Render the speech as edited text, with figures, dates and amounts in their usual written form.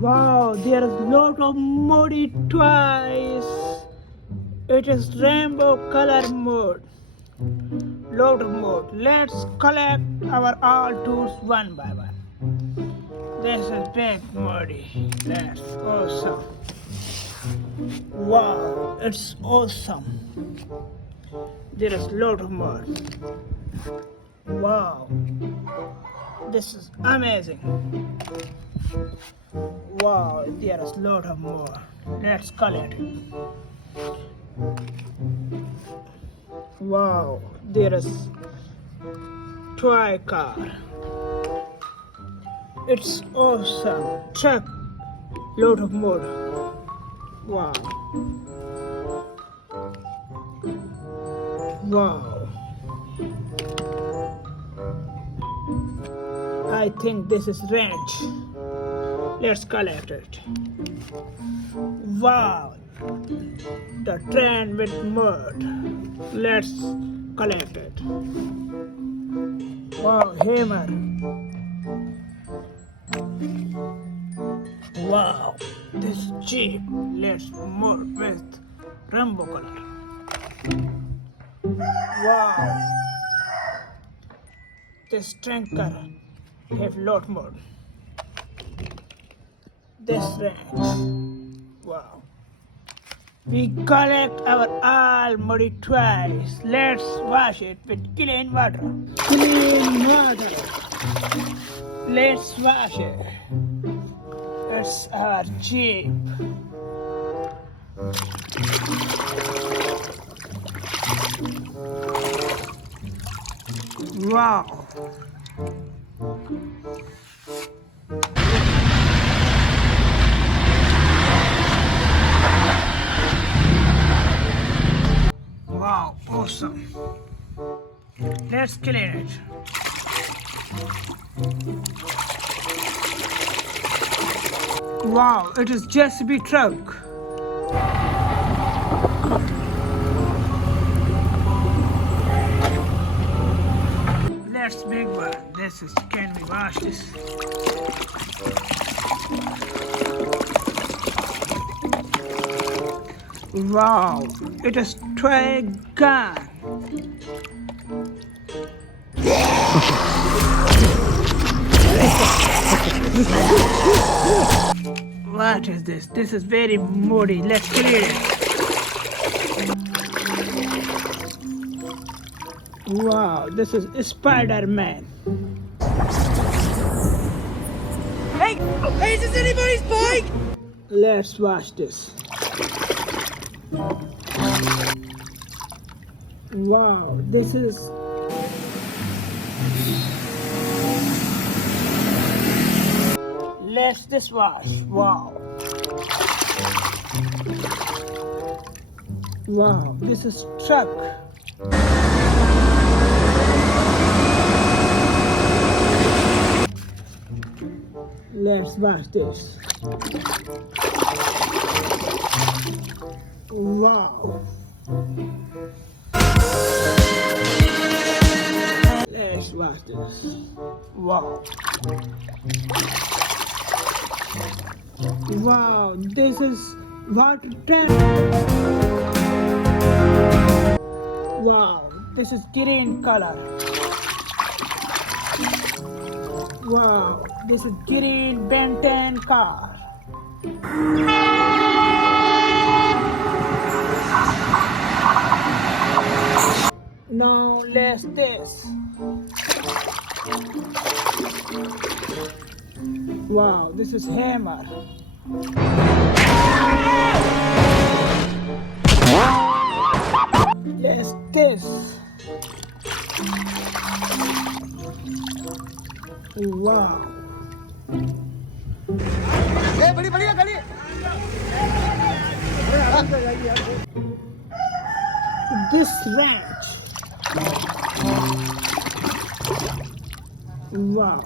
Wow, there is lot of modi toys. It is rainbow color mode. Lot of mode. Let's collect our all tools one by one. This is big modi. That's awesome. Wow, it's awesome. There is lot of more. Wow, this is amazing. Wow, there is lot of more. Let's collect it. Wow, there is toy car. It's awesome. Truck, lot of more. Wow. Wow. I think this is wrench. Let's collect it. Wow. The train with mud. Let's collect it. Wow, hammer. Wow, this jeep. Let's more with rainbow color. Wow, this tanker have lot more. This range. Wow. We collect our all muddy toys. Let's wash it with clean water. Clean water. Let's wash it. It's our jeep. Wow. Wow, awesome. Let's clean it. Wow, it is JCB truck. That's big one. This is, can we wash this? Wow, it is toy gun. What is this? This is very muddy. Let's clean it. Wow, this is Spider-Man. Hey, is this anybody's bike? Let's wash this. Wow, this is let's dishwash. Wow. Wow, this is truck. Let's wash this. Wow. Let's wash this. Wow. Wow, this is water tank. Wow, this is green color. Wow, this is green Benton car. Now let's this. Wow, this is hammer. Yes, this. Wow. Bali kali. This ranch. Wow.